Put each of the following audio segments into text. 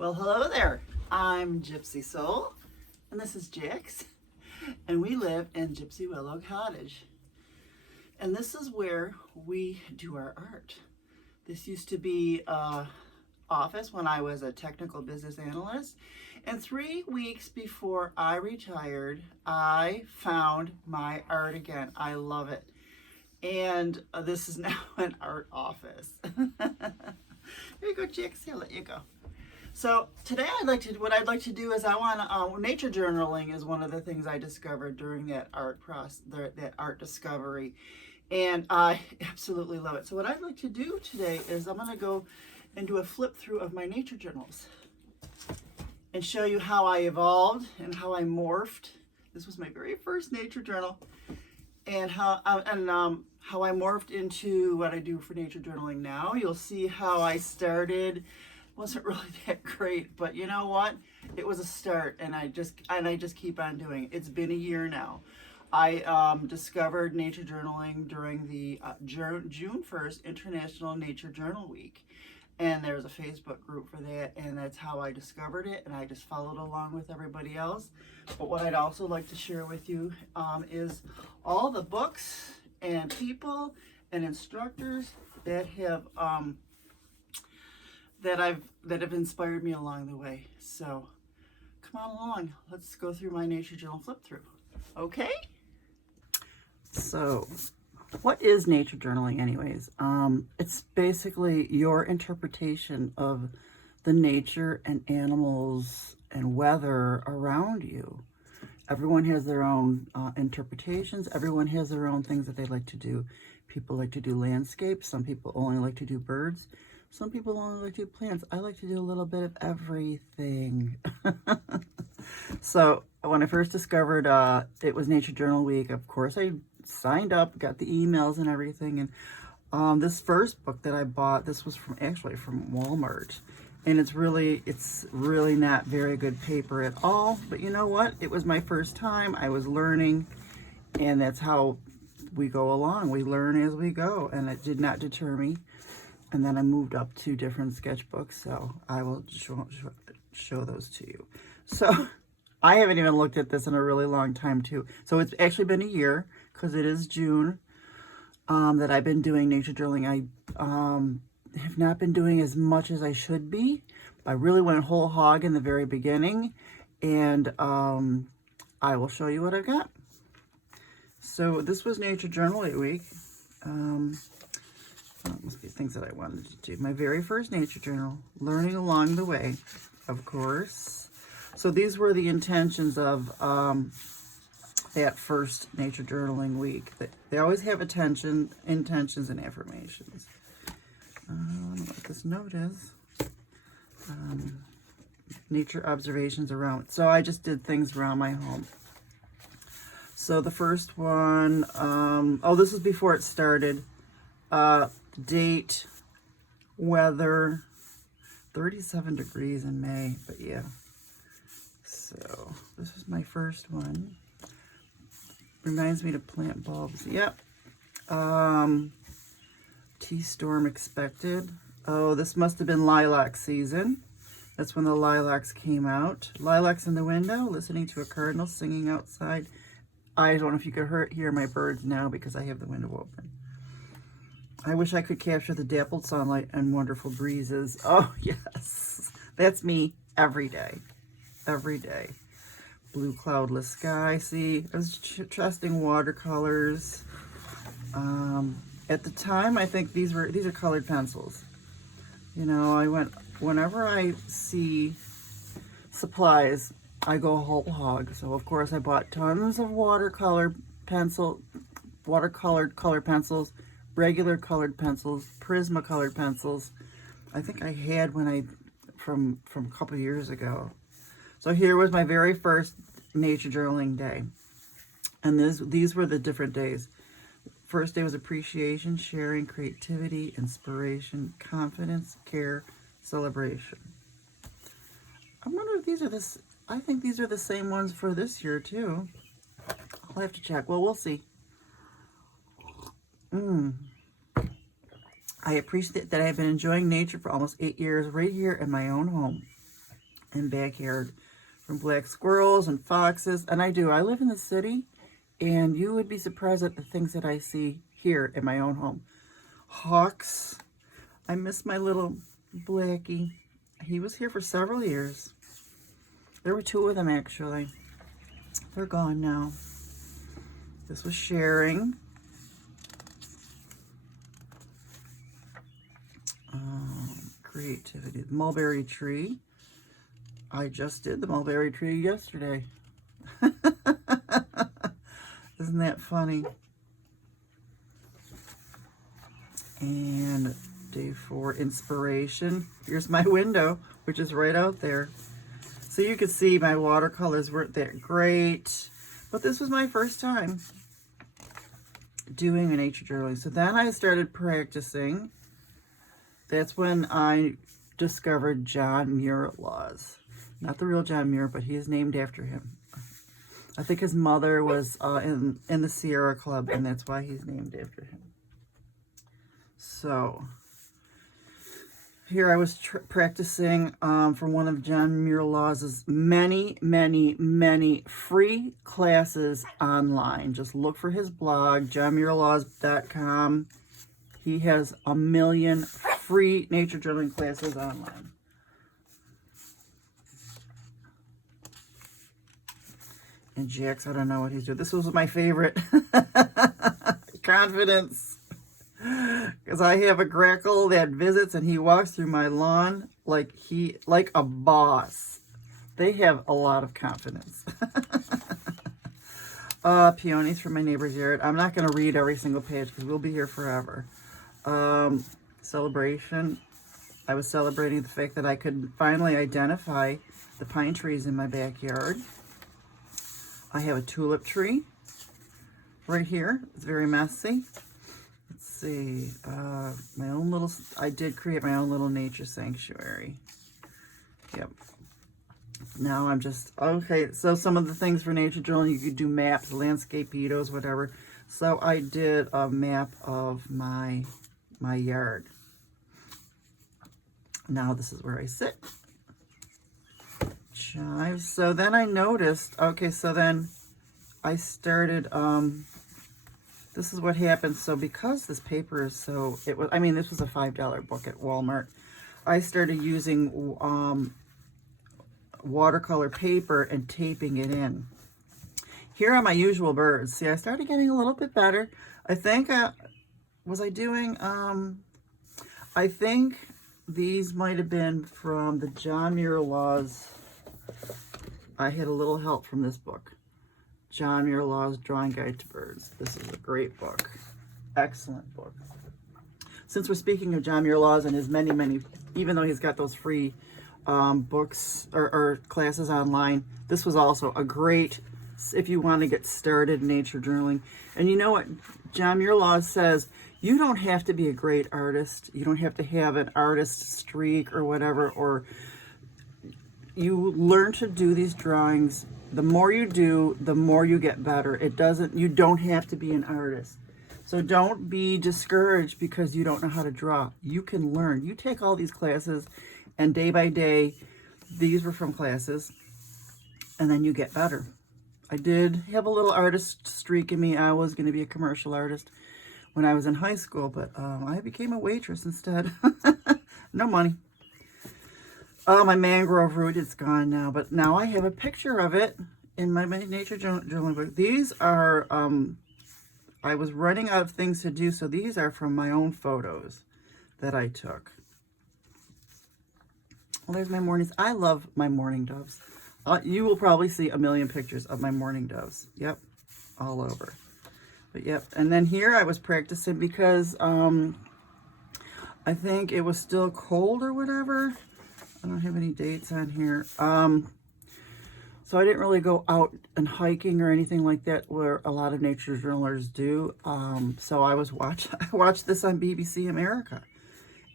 Well, hello there. I'm Gypsy Soul, and this is Jax, and we live in Gypsy Willow Cottage. And this is where we do our art. This used to be a office when I was a technical business analyst, and 3 weeks before I retired, I found my art again. I love it. And this is now an art office. Here you go, Jax. I'll let you go. So today what I'd like to do is nature journaling is one of the things I discovered during that art process, that art discovery, and I absolutely love it. So what I'd like to do today is I'm going to go and do a flip through of my nature journals and show you how I evolved and how I morphed. This was my very first nature journal, and how I morphed into what I do for nature journaling now. You'll see how I started. Wasn't really that great, but you know what? It was a start, and I just keep on doing it. It's been a year now. I discovered nature journaling during the June 1st International Nature Journal Week, and there's a Facebook group for that, and that's how I discovered it, and I just followed along with everybody else. But what I'd also like to share with you is all the books and people and instructors that have that have inspired me along the way. So come on along, let's go through my nature journal flip through. Okay, so what is nature journaling anyways? It's basically your interpretation of the nature and animals and weather around you. Everyone has their own interpretations. Everyone has their own things that they like to do. People like to do landscapes. Some people only like to do birds. Some people only like to do plants. I like to do a little bit of everything. So when I first discovered it was Nature Journal Week, of course I signed up, got the emails and everything. And this first book that I bought, this was actually from Walmart. And it's really not very good paper at all. But you know what? It was my first time. I was learning, and that's how we go along. We learn as we go, and it did not deter me. And then I moved up to different sketchbooks, so I will show those to you. So I haven't even looked at this in a really long time too. So it's actually been a year, because it is June, that I've been doing nature journaling. I have not been doing as much as I should be. I really went whole hog in the very beginning, and I will show you what I've got. So this was Nature Journaling Week. That must be things that I wanted to do. My very first nature journal, learning along the way, of course. So these were the intentions of that first nature journaling week. They always have intentions and affirmations. I don't know what this note is. Nature observations around. So I just did things around my home. So the first one, this was before it started. Date, weather, 37 degrees in May, but yeah. So this is my first one. Reminds me to plant bulbs. Yep. Tea storm expected. Oh, this must have been lilac season. That's when the lilacs came out. Lilacs in the window, listening to a cardinal singing outside. I don't know if you could hear my birds now because I have the window open. I wish I could capture the dappled sunlight and wonderful breezes. Oh, yes. That's me every day. Every day. Blue cloudless sky. See, I was trusting watercolors. At the time, I think these are colored pencils. You know, whenever I see supplies, I go whole hog. So, of course, I bought tons of watercolored color pencils, regular colored pencils, Prisma colored pencils. I think I had from a couple years ago. So here was my very first nature journaling day. And these were the different days. First day was appreciation, sharing, creativity, inspiration, confidence, care, celebration. I wonder if I think these are the same ones for this year too. I'll have to check. Well, we'll see. I appreciate that I have been enjoying nature for almost 8 years right here in my own home. and backyard from black squirrels and foxes. And I do. I live in the city, and you would be surprised at the things that I see here in my own home. Hawks. I miss my little Blackie. He was here for several years. There were 2 of them, actually. They're gone now. This was sharing. Creativity. The mulberry tree. I just did the mulberry tree yesterday. Isn't that funny? And day 4, inspiration. Here's my window, which is right out there. So you can see my watercolors weren't that great, but this was my first time doing a nature journaling. So then I started practicing. That's when I discovered John Muir laws. Not the real John Muir, but he is named after him. I think his mother was in the Sierra Club, and that's why he's named after him. So here I was practicing from one of John Muir Laws' many, many, many free classes online. Just look for his blog, johnmuirlaws.com. He has 1 million free nature journaling classes online. And Jax, I don't know what he's doing. This was my favorite. Confidence. Because I have a grackle that visits and he walks through my lawn like a boss. They have a lot of confidence. Peonies from my neighbor's yard. I'm not going to read every single page because we'll be here forever. Celebration. I was celebrating the fact that I could finally identify the pine trees in my backyard. I have a tulip tree right here. It's very messy. Let's see. I did create my own little nature sanctuary. Yep. Now I'm just, okay, so some of the things for nature journaling, you could do maps, landscape-itos, whatever. So I did a map of my yard. Now this is where I sit. Chives. So then I noticed, okay, so then I started, this is what happened. So because this paper is so, this was a $5 book at Walmart. I started using watercolor paper and taping it in. Here are my usual birds. See, I started getting a little bit better. I think, I think these might have been from the John Muir Laws. I had a little help from this book. John Muir Laws Drawing Guide to Birds. This is a great book. Excellent book. Since we're speaking of John Muir Laws and his many, many, even though he's got those free books or classes online, this was also a great, if you want to get started in nature journaling. And you know what John Muir Laws says? You don't have to be a great artist. You don't have to have an artist streak or whatever, or you learn to do these drawings. The more you do, the more you get better. You don't have to be an artist. So don't be discouraged because you don't know how to draw. You can learn. You take all these classes, and day by day, these were from classes, and then you get better. I did have a little artist streak in me. I was going to be a commercial artist when I was in high school, but I became a waitress instead. No money. Oh, my mangrove root is gone now, but now I have a picture of it in my nature journaling book. These are, I was running out of things to do, so these are from my own photos that I took. Well, there's my mornings. I love my mourning doves. You will probably see 1 million pictures of my mourning doves. Yep, all over. But yep, and then here I was practicing because I think it was still cold or whatever. I don't have any dates on here. So I didn't really go out and hiking or anything like that where a lot of nature journalers do. So I watched this on BBC America.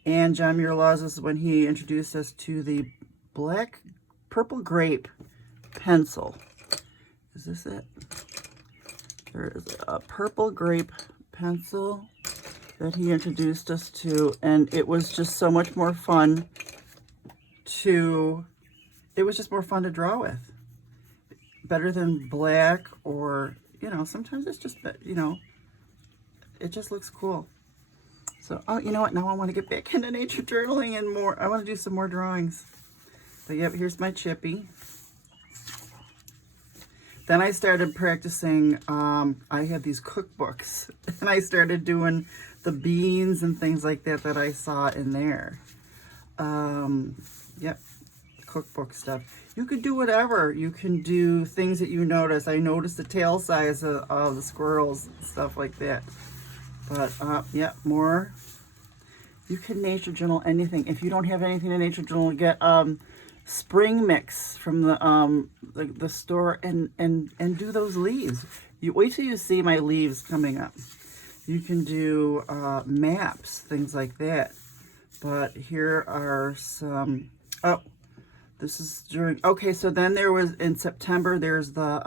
And John Muir Laws is when he introduced us to the purple grape pencil. Is this it? There is a purple grape pencil that he introduced us to, and it was just so much more fun to it was just more fun to draw with. Better than black, or, you know, sometimes it's just, you know, it just looks cool. So, oh, you know what? Now I want to get back into nature journaling and more. I want to do some more drawings. But yep, here's my chippy. Then I started practicing, I had these cookbooks, and I started doing the beans and things like that that I saw in there. Yep, cookbook stuff. You could do whatever. You can do things that you notice. I noticed the tail size of the squirrels and stuff like that. But, yeah, more. You can nature journal anything. If you don't have anything to nature journal, get spring mix from the store and do those leaves. You wait till you see my leaves coming up. You can do maps, things like that. But here are some, oh, this is during, okay, so then there was, in September, there's the,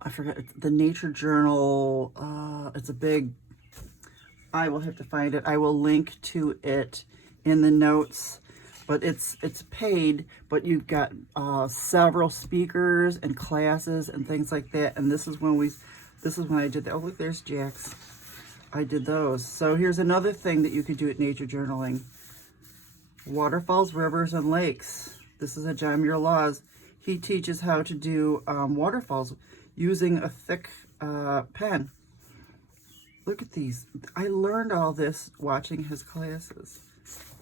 I forget, the Nature Journal, it's a big, I will have to find it. I will link to it in the notes, but it's paid, but you've got several speakers and classes and things like that. And this is when I did that. Oh, look, there's Jax. I did those. So here's another thing that you could do at nature journaling. Waterfalls, rivers, and lakes. This is a John Muir Laws. He teaches how to do waterfalls using a thick pen. Look at these. I learned all this watching his classes.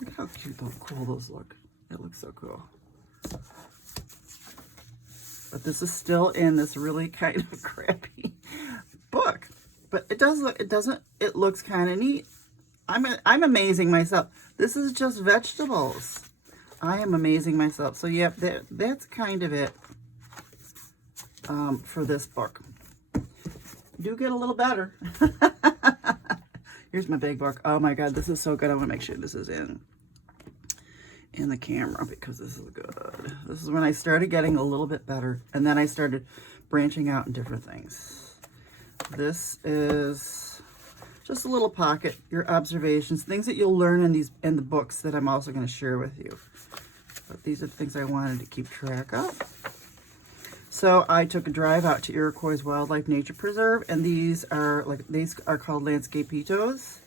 Look how cute, cool those look. It looks so cool. But this is still in this really kind of crappy book. But it does look, it looks kind of neat. I'm amazing myself. This is just vegetables. I am amazing myself. So yep, that's kind of it for this book. Do get a little better. Here's my big book. Oh my God, this is so good. I want to make sure this is in the camera because this is good. This is when I started getting a little bit better, and then I started branching out in different things. This is just a little pocket, your observations, things that you'll learn in the books that I'm also going to share with you. But these are the things I wanted to keep track of. So I took a drive out to Iroquois Wildlife Nature Preserve, and these are called Landscapitos.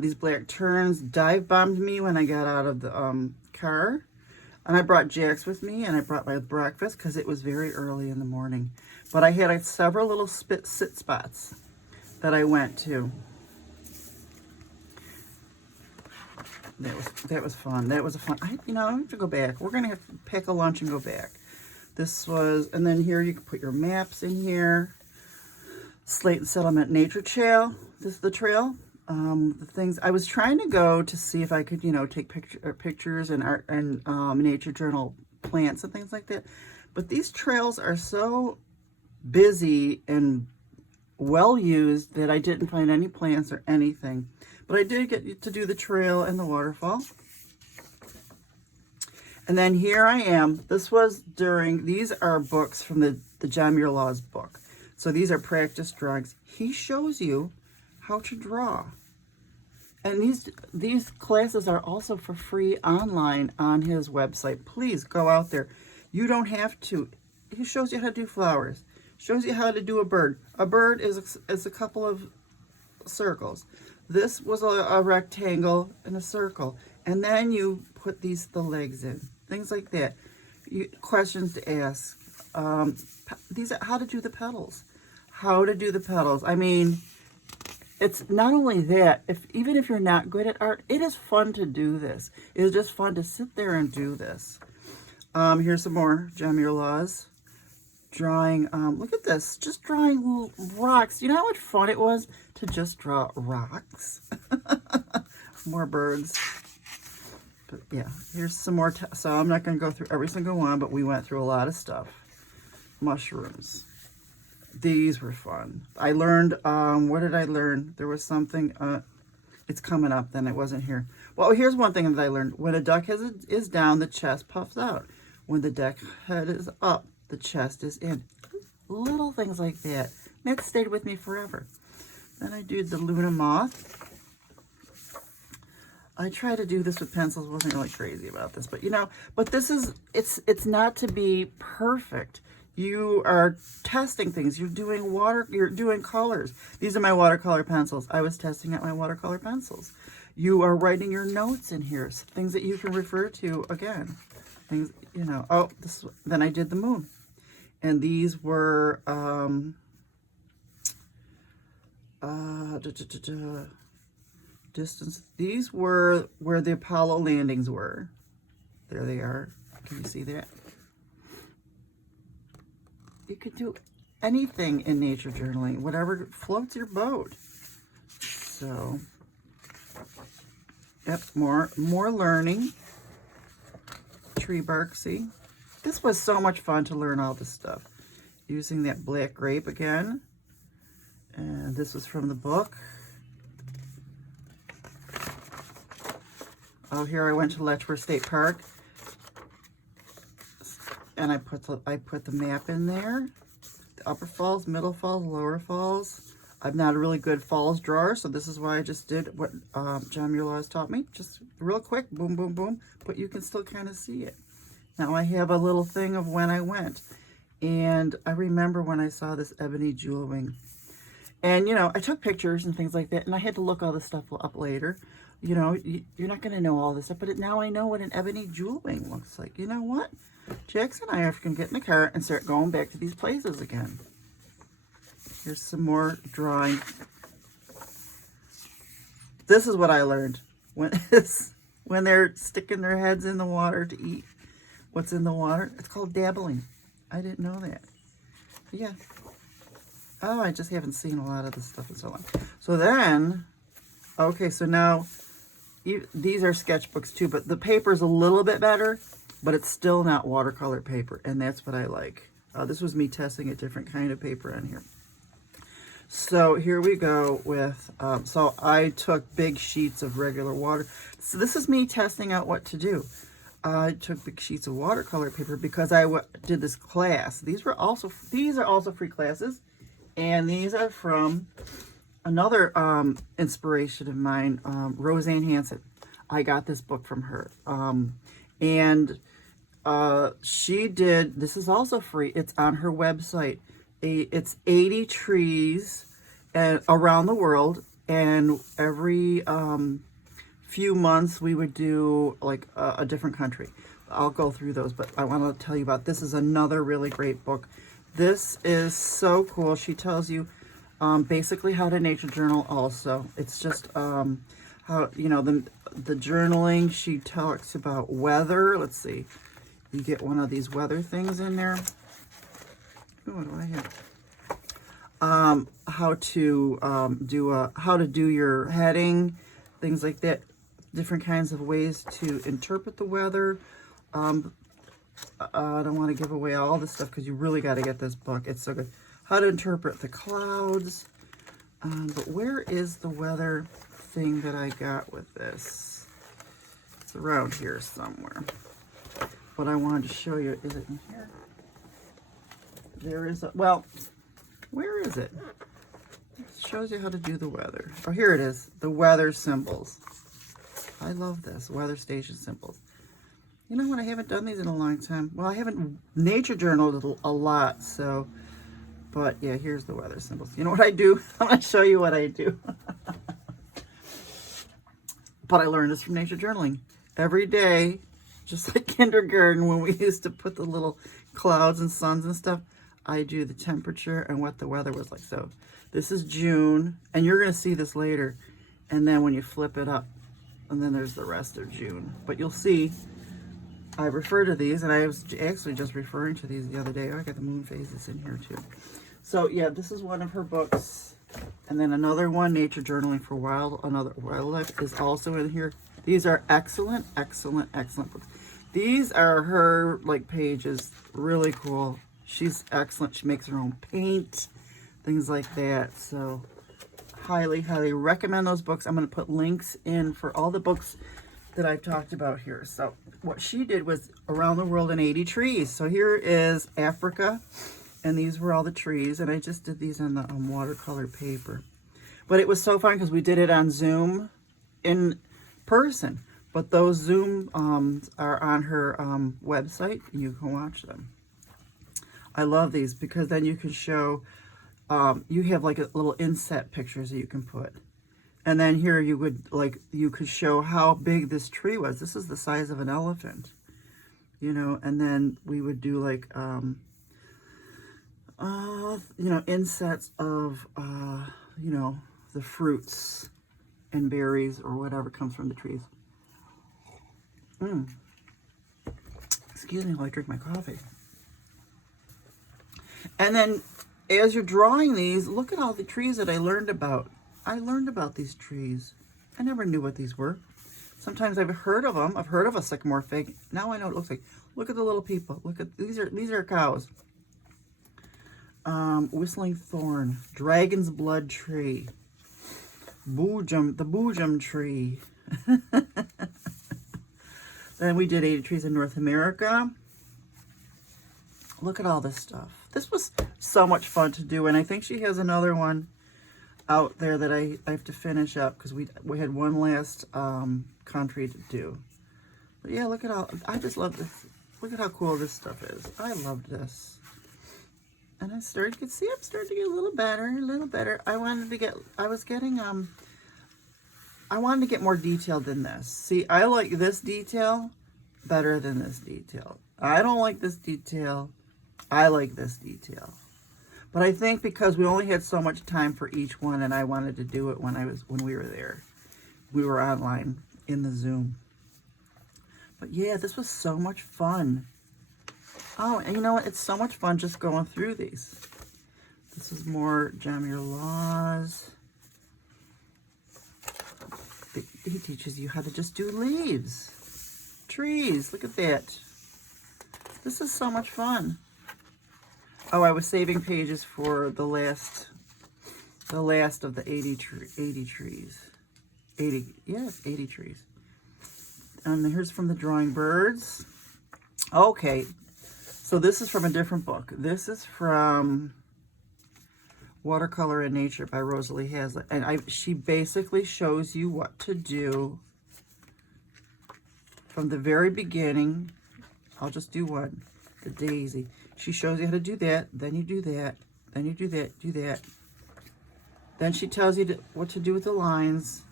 These black terns dive bombed me when I got out of the car, and I brought Jax with me, and I brought my breakfast because it was very early in the morning. But I had several little sit spots that I went to. That was fun. That was a fun. I have to go back. We're gonna have to pack a lunch and go back. This was, and then here you can put your maps in here. Slate and Settlement Nature Trail. This is the trail. The things I was trying to go to see if I could, take pictures and art and nature journal plants and things like that. But these trails are so busy and well used that I didn't find any plants or anything. But I did get to do the trail and the waterfall. And then here I am. This was these are books from the John Muir Laws book. So these are practice drawings. He shows you how to draw. And these classes are also for free online on his website. Please go out there. You don't have to. He shows you how to do flowers. Shows you how to do a bird. A bird is a couple of circles. This was a rectangle and a circle. And then you put the legs in. Things like that. Questions to ask. These are how to do the petals. How to do the petals. I mean, it's not only that, even if you're not good at art, it is fun to do this. It is just fun to sit there and do this. Here's some more John Muir Laws. Drawing, look at this, just drawing rocks. You know how much fun it was to just draw rocks? More birds. But yeah, here's some more. So I'm not going to go through every single one, but we went through a lot of stuff. Mushrooms. These were fun. I learned, what did I learn? There was something, it's coming up, then it wasn't here. Well, here's one thing that I learned. When a duck is down, the chest puffs out. When the duck head is up, the chest is in. Little things like that. That stayed with me forever. Then I did the Luna moth. I try to do this with pencils. Wasn't really crazy about this, but you know, but this is, it's not to be perfect. You are testing things. You're doing colors. These are my watercolor pencils. I was testing out my watercolor pencils. You are writing your notes in here, things that you can refer to again. Things, you know, oh, then I did the moon. And these were, distance. These were where the Apollo landings were. There they are. Can you see that? You could do anything in nature journaling, whatever floats your boat. So, yep, more learning. Tree bark, see? This was so much fun to learn all this stuff. Using that black grape again. And this was from the book. Oh, here I went to Letchworth State Park, and I put the map in there. The Upper Falls, Middle Falls, Lower Falls. I'm not a really good falls drawer, so this is why I just did what John Muir has taught me. Just real quick, boom, boom, boom, but you can still kind of see it. Now I have a little thing of when I went, and I remember when I saw this ebony jewel wing. And, you know, I took pictures and things like that, and I had to look all this stuff up later. You know, you're not going to know all this stuff, but now I know what an ebony jewel wing looks like. You know what? Jax and I are going to get in the car and start going back to these places again. Here's some more drawing. This is what I learned when they're sticking their heads in the water to eat what's in the water. It's called dabbling. I didn't know that. But yeah. Oh, I just haven't seen a lot of this stuff in so long. So then, okay, so now these are sketchbooks too, but the paper's a little bit better, but it's still not watercolor paper, and that's what I like. This was me testing a different kind of paper on here. So here we go with, so I took big sheets of regular water. So this is me testing out what to do. I took big sheets of watercolor paper because I did this class. These are also free classes. And these are from another inspiration of mine, RoseAnn Hanson. I got this book from her. She did, this is also free. It's on her website. It's 80 trees around the world. And every few months we would do like a different country. I'll go through those, but I want to tell you about, this is another really great book. This is so cool. She tells you basically how to nature journal also. It's just how, you know, the journaling. She talks about weather. Let's see. You get one of these weather things in there. Ooh, what do I have? How to do your heading, things like that. Different kinds of ways to interpret the weather. I don't want to give away all this stuff because you really got to get this book. It's so good. How to interpret the clouds. But where is the weather thing that I got with this? It's around here somewhere. What I wanted to show you, is it in here? There is a, well, where is it? It shows you how to do the weather. Oh, here it is. The weather symbols. I love this. Weather station symbols. You know what? I haven't done these in a long time. Well, I haven't nature journaled a lot, so, but yeah, here's the weather symbols. You know what I do? I'm going to show you what I do. But I learned this from nature journaling. Every day, just like kindergarten when we used to put the little clouds and suns and stuff, I do the temperature and what the weather was like. So this is June, and you're going to see this later. And then when you flip it up, and then there's the rest of June. But you'll see, I refer to these, and I was actually just referring to these the other day. Oh, I got the moon phases in here too. So yeah, this is one of her books. And then another one, Nature Journaling for Wildlife, is also in here. These are excellent, excellent, excellent books. These are her like pages, really cool. She's excellent. She makes her own paint, things like that. So highly, highly recommend those books. I'm going to put links in for all the books that I've talked about here. So what she did was Around the World in 80 Trees. So here is Africa, and these were all the trees, and I just did these on the watercolor paper. But it was so fun because we did it on Zoom, person. But those Zoom are on her website, and you can watch them. I love these because then you can show, you have like a little inset pictures that you can put. And then here you could show how big this tree was. This is the size of an elephant, you know, and then we would do like, you know, insets of, you know, the fruits and berries or whatever comes from the trees. Excuse me while I drink my coffee. And then as you're drawing these, look at all the trees that I learned about. I learned about these trees. I never knew what these were. Sometimes I've heard of them. I've heard of a sycamore fig. Now I know what it looks like. Look at the little people. Look at these are cows. Whistling thorn, dragon's blood tree, the boojum tree. Then we did 80 trees in North America. Look at all this stuff. This was so much fun to do, and I think she has another one out there that I have to finish up because we had one last country to do. But yeah, look at all. I just love this. Look at how cool this stuff is. I loved this. And I started, you can see I'm starting to get a little better. I wanted to get more detailed than this. See, I like this detail better than this detail. I don't like this detail. I like this detail. But I think because we only had so much time for each one and I wanted to do it when we were there. We were online in the Zoom. But yeah, this was so much fun. Oh, and you know what? It's so much fun just going through these. This is more Jamir Laws. He teaches you how to just do leaves. Trees. Look at that. This is so much fun. Oh, I was saving pages for the last of the 80 trees. 80 trees. And here's from the Drawing Birds. Okay. So this is from a different book. This is from Watercolor in Nature by Rosalie Haizlett. And she basically shows you what to do from the very beginning. I'll just do one. The daisy. She shows you how to do that. Then you do that. Then you do that. Do that. Then she tells you what to do with the lines.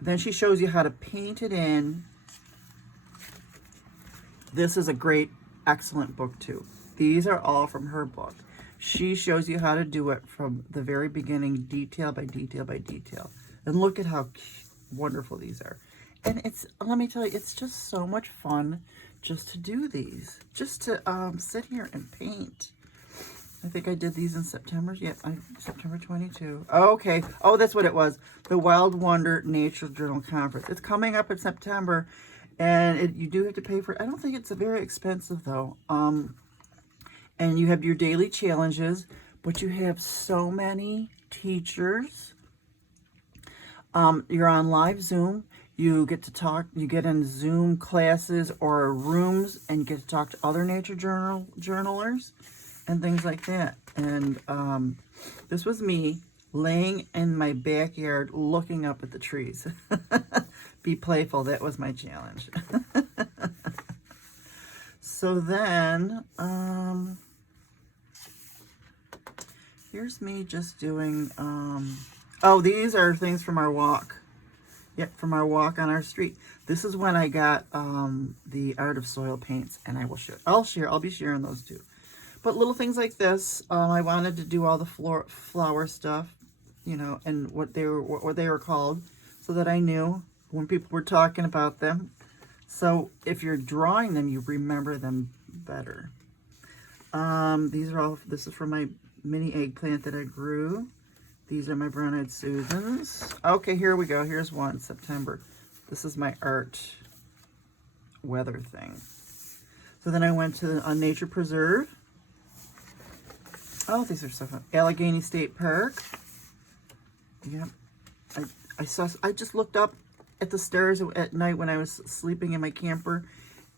Then she shows you how to paint it in. This is a great, excellent book too. These are all from her book. She shows you how to do it from the very beginning, detail by detail by detail. And look at how wonderful these are. And it's, let me tell you, it's just so much fun just to do these. Just to sit here and paint. I think I did these in September. Yep, September 22. Okay. Oh, that's what it was. The Wild Wonder Nature Journal Conference. It's coming up in September. And you do have to pay for it. I don't think it's very expensive, though. And you have your daily challenges. But you have so many teachers. You're on live Zoom. You get to talk, you get in Zoom classes or rooms and you get to talk to other nature journalers and things like that. And this was me laying in my backyard looking up at the trees. Be playful, that was my challenge. So then, here's me just doing, oh, these are things from our walk. Yep, from our walk on our street. This is when I got the Art of Soil paints, and I will share. I'll be sharing those too. But little things like this, I wanted to do all the flower stuff, you know, and what they were called, so that I knew when people were talking about them. So if you're drawing them, you remember them better. This is from my mini eggplant that I grew. These are my brown-eyed Susans. Okay, here we go. Here's one, September. This is my art weather thing. So then I went to a nature preserve. Oh, these are so fun. Allegheny State Park. Yep. I just looked up at the stars at night when I was sleeping in my camper,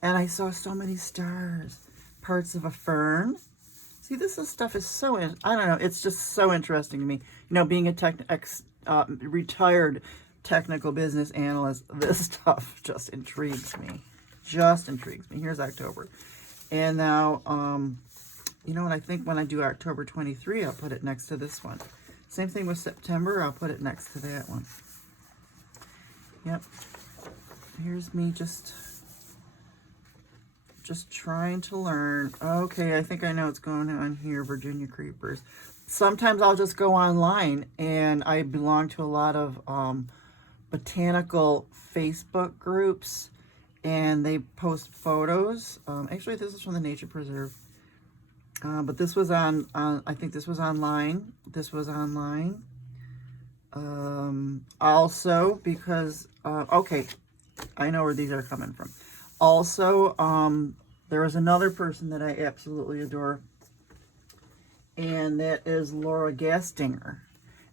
and I saw so many stars. Parts of a fern. See, this stuff is so, I don't know, it's just so interesting to me. You know, being a retired technical business analyst, this stuff just intrigues me. Just intrigues me. Here's October. And now, you know what, I think when I do October 23, I'll put it next to this one. Same thing with September, I'll put it next to that one. Yep. Here's me just trying to learn. Okay, I think I know what's going on here, Virginia creepers. Sometimes I'll just go online, and I belong to a lot of botanical Facebook groups, and they post photos. Actually, this is from the Nature Preserve. But this was on, I think this was online. This was online. Also, because, okay, I know where these are coming from. Also, there is another person that I absolutely adore, and that is Laura Gastinger,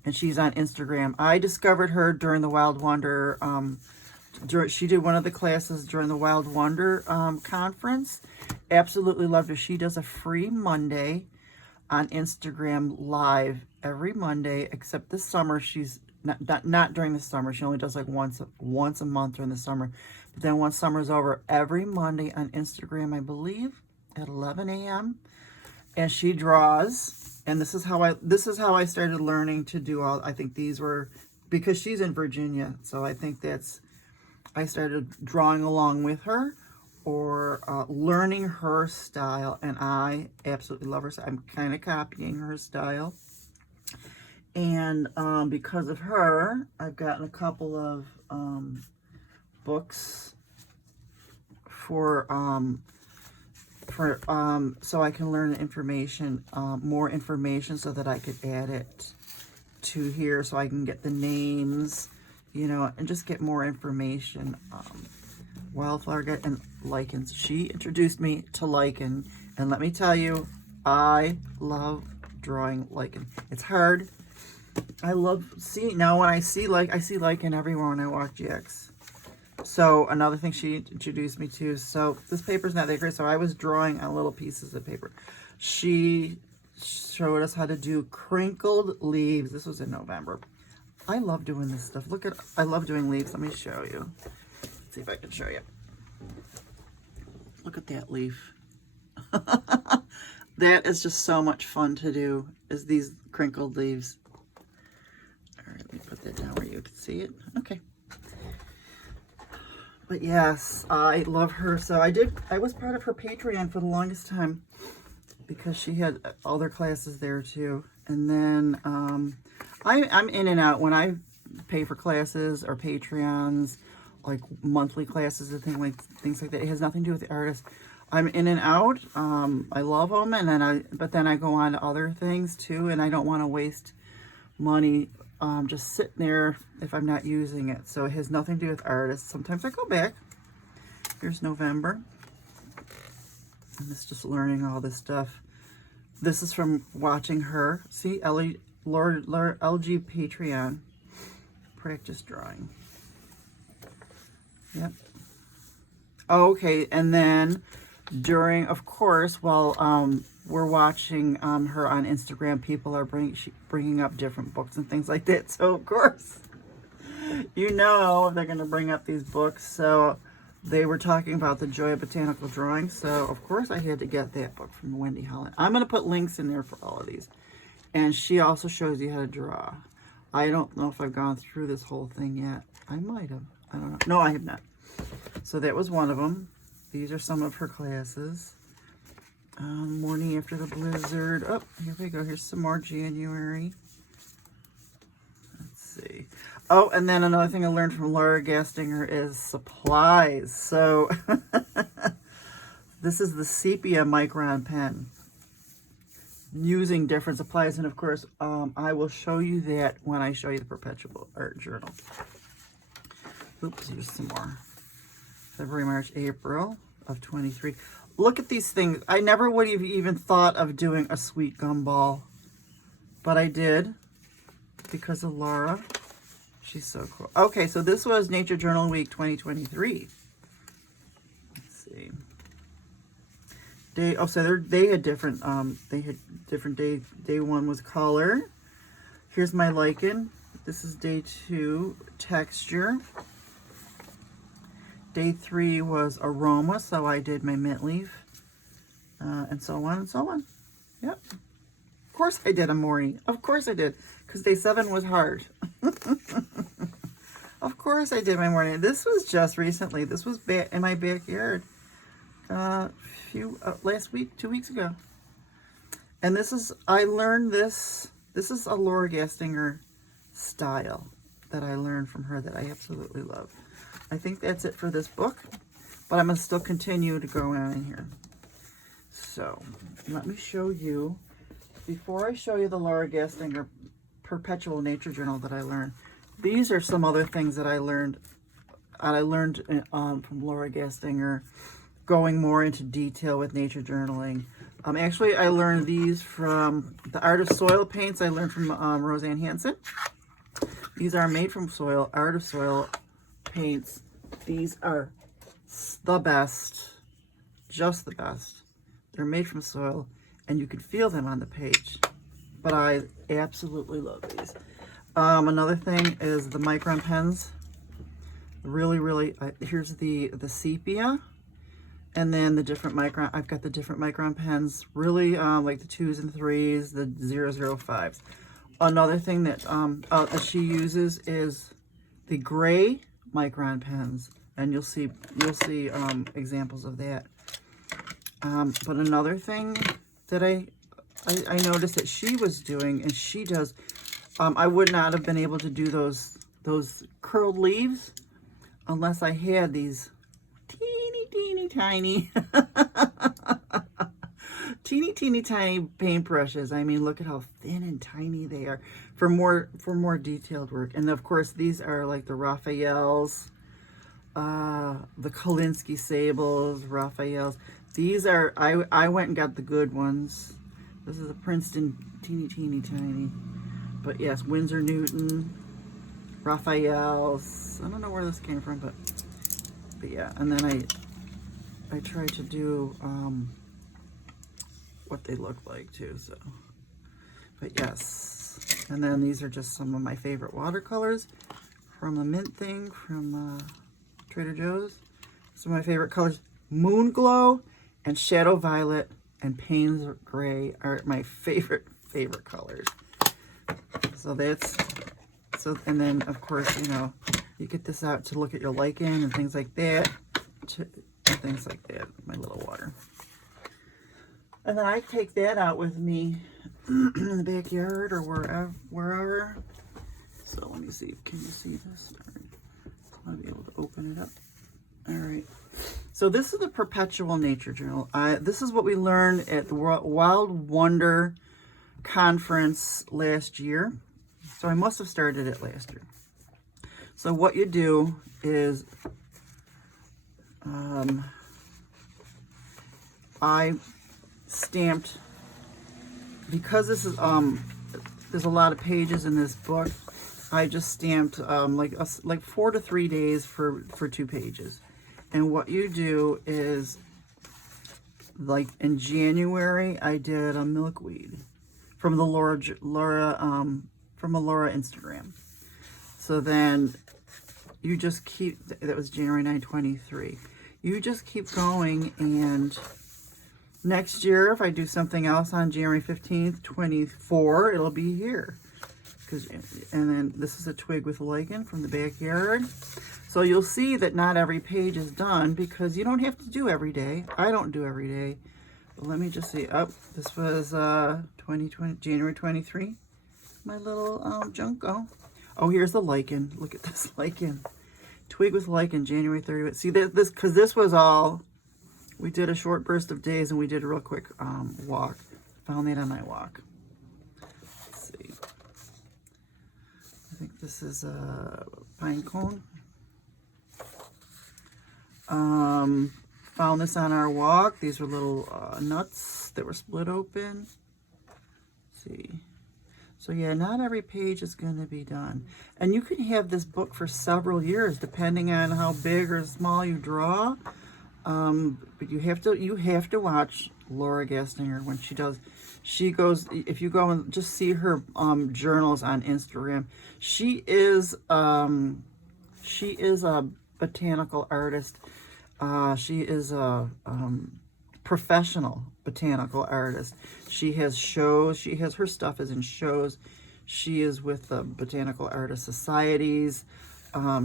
and she's on Instagram. I discovered her during the Wild Wonder, she did one of the classes during the Wild Wonder conference. Absolutely loved her. She does a free Monday on Instagram live every Monday, except this summer she's not during the summer. She only does like once a month during the summer. But then once summer's over, every Monday on Instagram, I believe, at 11 a.m. and she draws. And this is how I started learning to do all. I think these were because she's in Virginia, so I think I started drawing along with her, or learning her style, and I absolutely love her. So I'm kind of copying her style, and because of her, I've gotten a couple of books for so I can learn information, more information, so that I could add it to here, so I can get the names, you know, and just get more information. Wildflower and Lichens. She introduced me to lichen, and let me tell you, I love drawing lichen. It's hard. I love seeing, now when I see lichen everywhere when I walk GX. So another thing she introduced me to, so this paper's not that great, so I was drawing on little pieces of paper. She showed us how to do crinkled leaves. This was in November. I love doing this stuff. Look at, I love doing leaves. Let me show you. See if I can show you. Look at that leaf. That is just so much fun to do, is these crinkled leaves. All right, let me put that down where you can see it. Okay. But yes, I love her. So I was part of her Patreon for the longest time, because she had all their classes there too. And then I'm in and out when I pay for classes or Patreons, like monthly classes and things like that. It has nothing to do with the artist. I'm in and out. I love them, and then but then I go on to other things too, and I don't want to waste money just sitting there if I'm not using it. So it has nothing to do with artists. Sometimes I go back. Here's November, and this is just learning all this stuff. This is from watching her. See, LG Patreon practice drawing. Yep. Okay, and then during, of course, while we're watching her on Instagram, people are bringing up different books and things like that. So of course, you know, they're going to bring up these books. So they were talking about the Joy of Botanical Drawing. So of course, I had to get that book from Wendy Hollender. I'm going to put links in there for all of these. And she also shows you how to draw. I don't know if I've gone through this whole thing yet. I might have. I don't know. No, I have not. So that was one of them. These are some of her classes. Morning After the Blizzard. Oh, here we go. Here's some more January. Let's see. Oh, and then another thing I learned from Laura Gastinger is supplies. So this is the Sepia Micron pen, using different supplies. And of course, I will show you that when I show you the Perpetual Art Journal. Oops, here's some more. February, March, April of 23. Look at these things. I never would have even thought of doing a sweet gumball, but I did because of Laura. She's so cool. Okay, so this was Nature Journal Week 2023. Let's see. So they had different day one was color. Here's my lichen. This is day 2, texture. Day 3 was aroma, so I did my mint leaf, and so on and so on. Yep. Of course I did a morning. Of course I did, because day 7 was hard. Of course I did my morning. This was just recently. This was in my backyard last week, 2 weeks ago. And this is, I learned this is a Laura Gastinger style that I learned from her that I absolutely love. I think that's it for this book, but I'm going to still continue to go on in here. So let me show you, before I show you the Laura Gastinger Perpetual Nature Journal that I learned, these are some other things that I learned from Laura Gastinger, going more into detail with nature journaling. Actually, I learned these from the Art of Soil paints. I learned from RoseAnn Hanson. These are made from soil, Art of Soil paints. These are the best, just the best. They're made from soil, and you can feel them on the page. But I absolutely love these. Another thing is the micron pens. Really, here's the sepia. And then the different micron, I've got the different micron pens, really like the 2s and 3s, the 005s. Another thing that she uses is the gray micron pens, and you'll see examples of that. But another thing that I noticed that she was doing, and she does, I would not have been able to do those curled leaves unless I had these teeny tiny teeny tiny paintbrushes. I mean, look at how thin and tiny they are for more detailed work. And of course, these are like the Raphaels, the Kolinsky Sables, Raphaels. These are, I went and got the good ones. This is a Princeton teeny tiny. But yes, Winsor Newton, Raphaels. I don't know where this came from, but yeah. And then I tried to do what they look like too, so. But yes. And then these are just some of my favorite watercolors from the mint thing from Trader Joe's. Some of my favorite colors, Moon Glow and Shadow Violet and Payne's Gray are my favorite colors. So that's, and then of course, you know, you get this out to look at your lichen and things like that. My little water. And then I take that out with me in the backyard or wherever. So let me see. Can you see this? All right. I'll be able to open it up. All right. So this is the Perpetual Nature Journal. This is what we learned at the Wild Wonder Conference last year. So I must have started it last year. So what you do is I stamped, because this is there's a lot of pages in this book, I just stamped like 4 to 3 days for 2 pages. And what you do is, like in January, I did a milkweed from the Laura Instagram. So then you just keep, that was January 9, 23. You just keep going, and next year, if I do something else on January 15th, 24, it'll be here. And then this is a twig with lichen from the backyard. So you'll see that not every page is done because you don't have to do every day. I don't do every day. But let me just see. Oh, this was January 23. My little Junko. Oh, here's the lichen. Look at this lichen. Twig with lichen, January 30th. See, this, because this was all, we did a short burst of days and we did a real quick walk. Found that on my walk. Let's see. I think this is a pine cone. Found this on our walk. These are little nuts that were split open. Let's see. So yeah, not every page is going to be done. And you can have this book for several years, depending on how big or small you draw. But you have to watch Laura Gastinger when she goes, if you go and just see her journals on Instagram. She is a botanical artist. She is a professional botanical artist. She has shows. Her stuff is in shows. She is with the Botanical Artist Societies.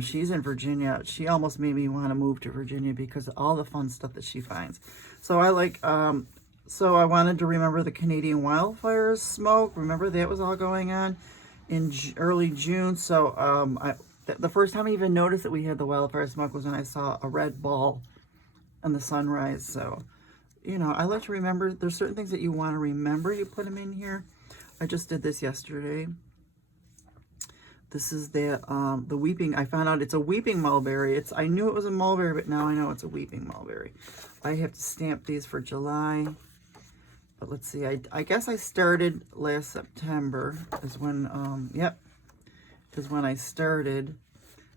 She's in Virginia. She almost made me want to move to Virginia because of all the fun stuff that she finds. So I like, so I wanted to remember the Canadian wildfires smoke. Remember that was all going on in early June. So the first time I even noticed that we had the wildfire smoke was when I saw a red ball in the sunrise. So, you know, I like to remember, there's certain things that you want to remember. You put them in here. I just did this yesterday. This is the weeping. I found out it's a weeping mulberry. I knew it was a mulberry, but now I know it's a weeping mulberry. I have to stamp these for July. But let's see. I guess I started last September is when, is when I started.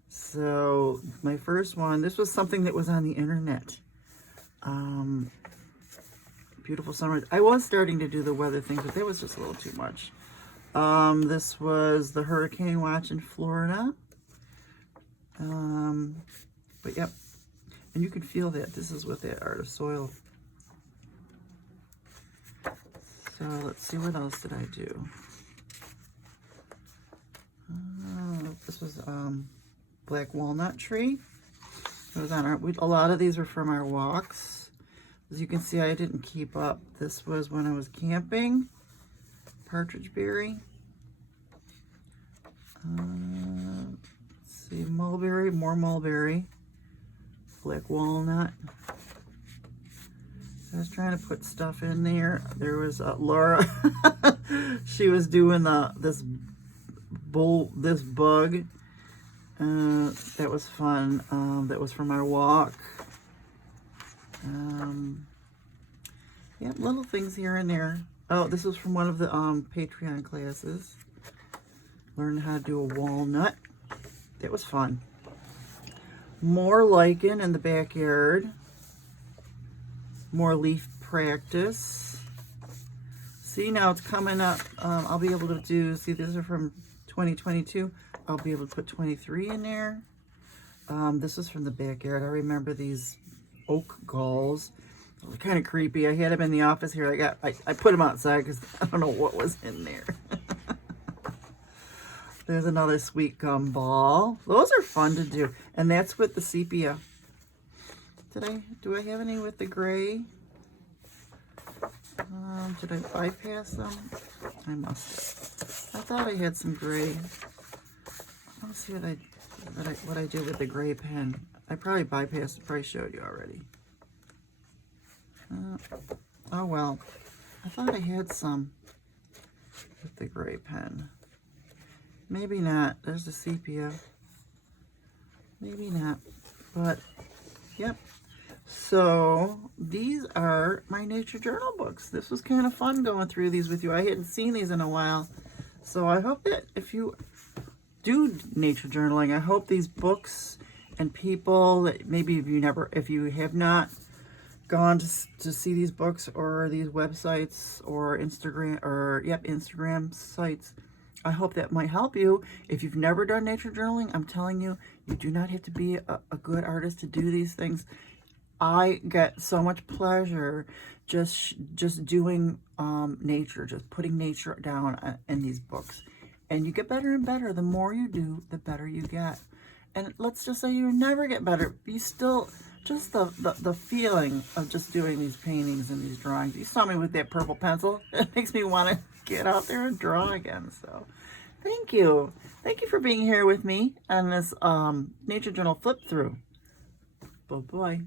So my first one, this was something that was on the internet. Beautiful sunrise. I was starting to do the weather thing, but that was just a little too much. This was the hurricane watch in Florida. But yep. And you can feel that. This is with that art of soil. So let's see, what else did I do? This was black walnut tree. It was on a lot of these were from our walks. As you can see, I didn't keep up. This was when I was camping. Partridge berry. Let's see, mulberry, more mulberry. Black walnut. I was trying to put stuff in there. There was Laura. She was doing this bug. That was fun. That was from our walk. Yeah, little things here and there. Oh, this was from one of the Patreon classes. Learned how to do a walnut. That was fun. More lichen in the backyard. More leaf practice. See, now it's coming up. I'll be able to do, see, these are from 2022. I'll be able to put 23 in there. This is from the backyard. I remember these oak galls. They were kind of creepy. I had them in the office here. I put them outside because I don't know what was in there. There's another sweet gum ball. Those are fun to do. And that's with the sepia. Do I have any with the gray? Did I bypass them? I must have. I thought I had some gray. Let's see what I did with the gray pen. I probably bypassed it, probably showed you already. Oh well, I thought I had some with the gray pen. Maybe not. There's the sepia. Maybe not, but yep. So these are my nature journal books. This was kind of fun going through these with you. I hadn't seen these in a while, so I hope that if you do nature journaling, I hope these books and people that maybe if you have not gone to see these books or these websites or Instagram sites, I hope that might help you. If you've never done nature journaling, I'm telling you, you do not have to be a good artist to do these things. I get so much pleasure just doing nature, just putting nature down in these books. And you get better and better. The more you do, the better you get. And let's just say you never get better. You still, just the feeling of just doing these paintings and these drawings. You saw me with that purple pencil. It makes me want to get out there and draw again. So thank you. Thank you for being here with me on this nature journal flip through. Bye-bye.